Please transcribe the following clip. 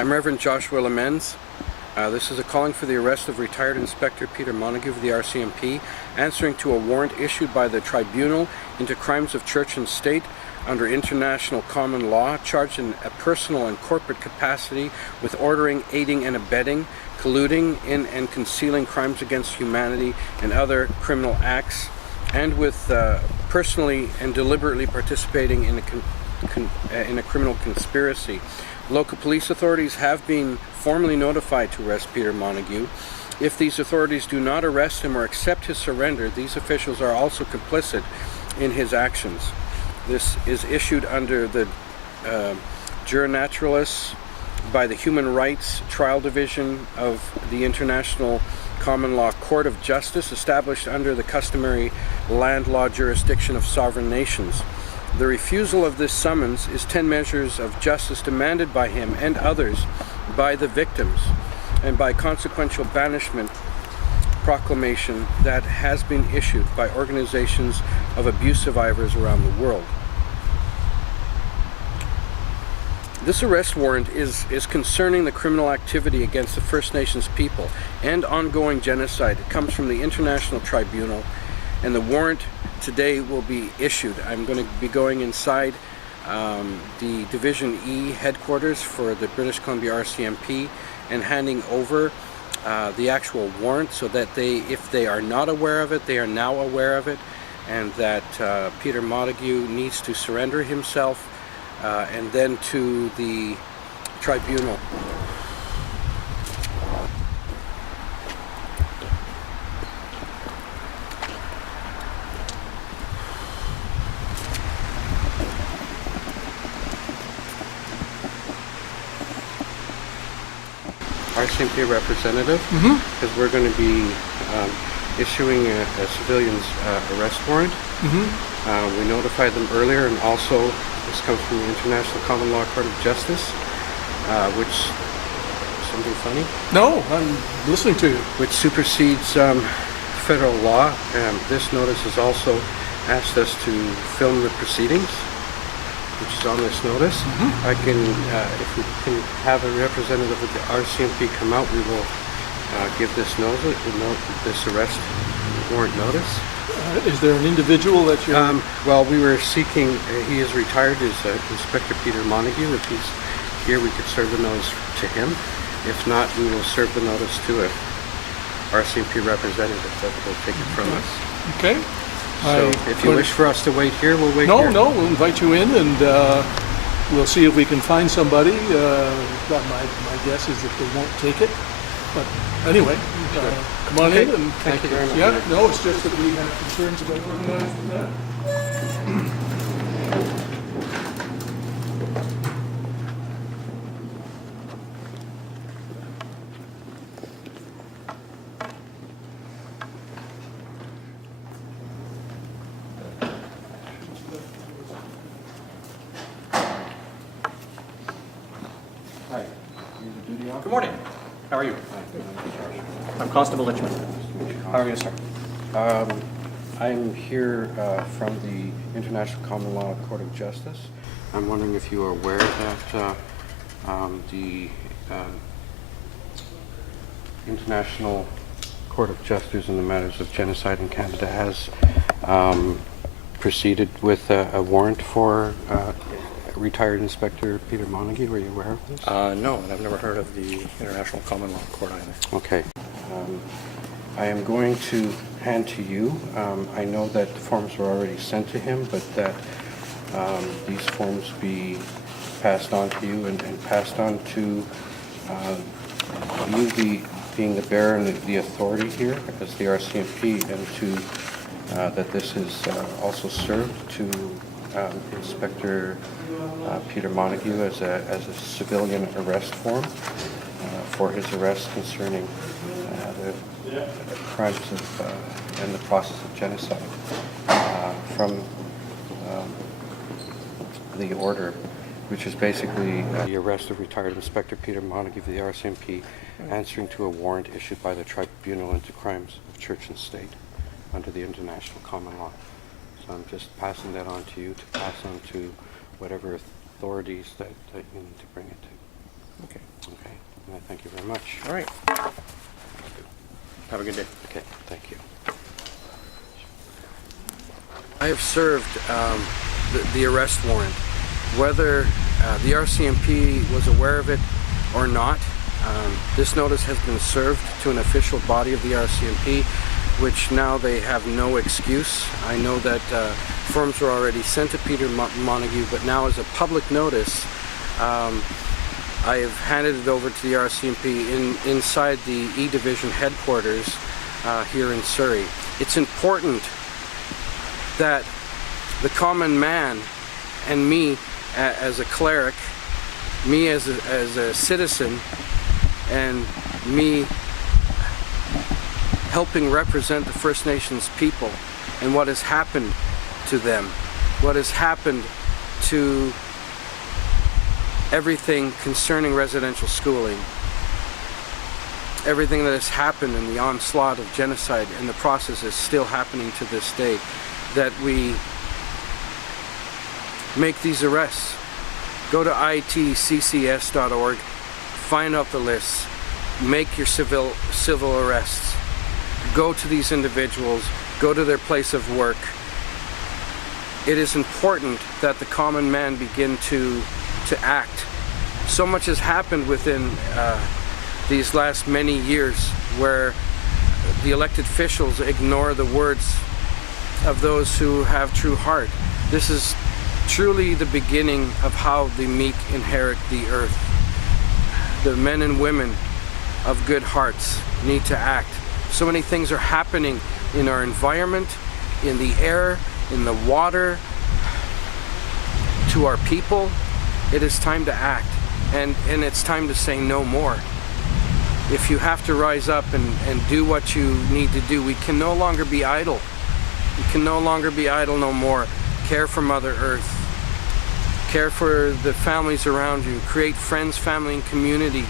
I'm Reverend Joshua Lemmens. This is a calling for the arrest of retired Inspector Peter Montague of the RCMP, answering to a warrant issued by the Tribunal into crimes of church and state under international common law, charged in a personal and corporate capacity with ordering, aiding and abetting, colluding in and concealing crimes against humanity and other criminal acts, and with personally and deliberately participating in a criminal conspiracy. Local police authorities have been formally notified to arrest Peter Montague. If these authorities do not arrest him or accept his surrender, these officials are also complicit in his actions. This is issued under the Jura Naturalis by the Human Rights Trial Division of the International Common Law Court of Justice, established under the customary land law jurisdiction of sovereign nations. The refusal of this summons is 10 measures of justice demanded by him and others by the victims, and by consequential banishment proclamation that has been issued by organizations of abuse survivors around the world. This arrest warrant is concerning the criminal activity against the First Nations people and ongoing genocide. It comes from the International Tribunal, and the warrant today will be issued. I'm going to be going inside the Division E headquarters for the British Columbia RCMP and handing over the actual warrant, so that if they are not aware of it, they are now aware of it, and that Peter Montague needs to surrender himself and then to the tribunal. RCMP representative, because we're going to be issuing a civilian's arrest warrant. We notified them earlier, and also this comes from the International Common Law Court of Justice, which, something funny? No, I'm listening to you. Which supersedes federal law. This notice has also asked us to film the proceedings, which is on this notice. I can, if we can have a representative of the RCMP come out, we will give this notice, this arrest warrant notice. Is there an individual that you're... well, we were seeking, he is retired, is Inspector Peter Montague. If he's here, we could serve the notice to him. If not, we will serve the notice to a RCMP representative that will take it from us. Okay. So if you wish for us to wait here, we'll wait here. No, we'll invite you in, and we'll see if we can find somebody. My guess is that they won't take it. But anyway, come on in. And thank you very much. Yeah, no, it's just that we have concerns about organizing that. Hi. Good morning. How are you? I'm Constable Litchman. How are you, sir? I'm here from the International Common Law Court of Justice. I'm wondering if you are aware that the International Court of Justice in the matters of genocide in Canada has proceeded with a warrant for retired Inspector Peter Montague. Are you aware of this? No, and I've never heard of the International Common Law Court either. Okay. I am going to hand to you. I know that the forms were already sent to him, but that these forms be passed on to you and passed on to you, being the bearer and the authority here as the RCMP, and to that this is also served to Inspector Peter Montague as a civilian arrest form for his arrest concerning the crimes of and the process of genocide from the order, which is basically the arrest of retired Inspector Peter Montague of the RCMP, answering to a warrant issued by the Tribunal into crimes of church and state under the International Common Law. So I'm just passing that on to you to pass on to whatever authorities that you need to bring it to. Okay. Okay. Well, thank you very much. All right. Have a good day. Okay, thank you. I have served the arrest warrant. Whether the RCMP was aware of it or not, this notice has been served to an official body of the RCMP, which now they have no excuse. I know that forms were already sent to Peter Montague, but now as a public notice, I have handed it over to the RCMP inside the E Division headquarters here in Surrey. It's important that the common man and me as a cleric, me as a citizen, and me helping represent the First Nations people and what has happened to them, what has happened to everything concerning residential schooling, everything that has happened in the onslaught of genocide, and the process is still happening to this day, that we make these arrests. Go to ITCCS.org, find out the lists, make your civil arrests, go to these individuals, go to their place of work. It is important that the common man begin to act. So much has happened within these last many years where the elected officials ignore the words of those who have true heart. This is truly the beginning of how the meek inherit the earth. The men and women of good hearts need to act. So many things are happening in our environment, in the air, in the water, to our people. It is time to act, and it's time to say no more. If you have to rise up and do what you need to do, we can no longer be idle. We can no longer be idle no more. Care for Mother Earth. Care for the families around you. Create friends, family, and community.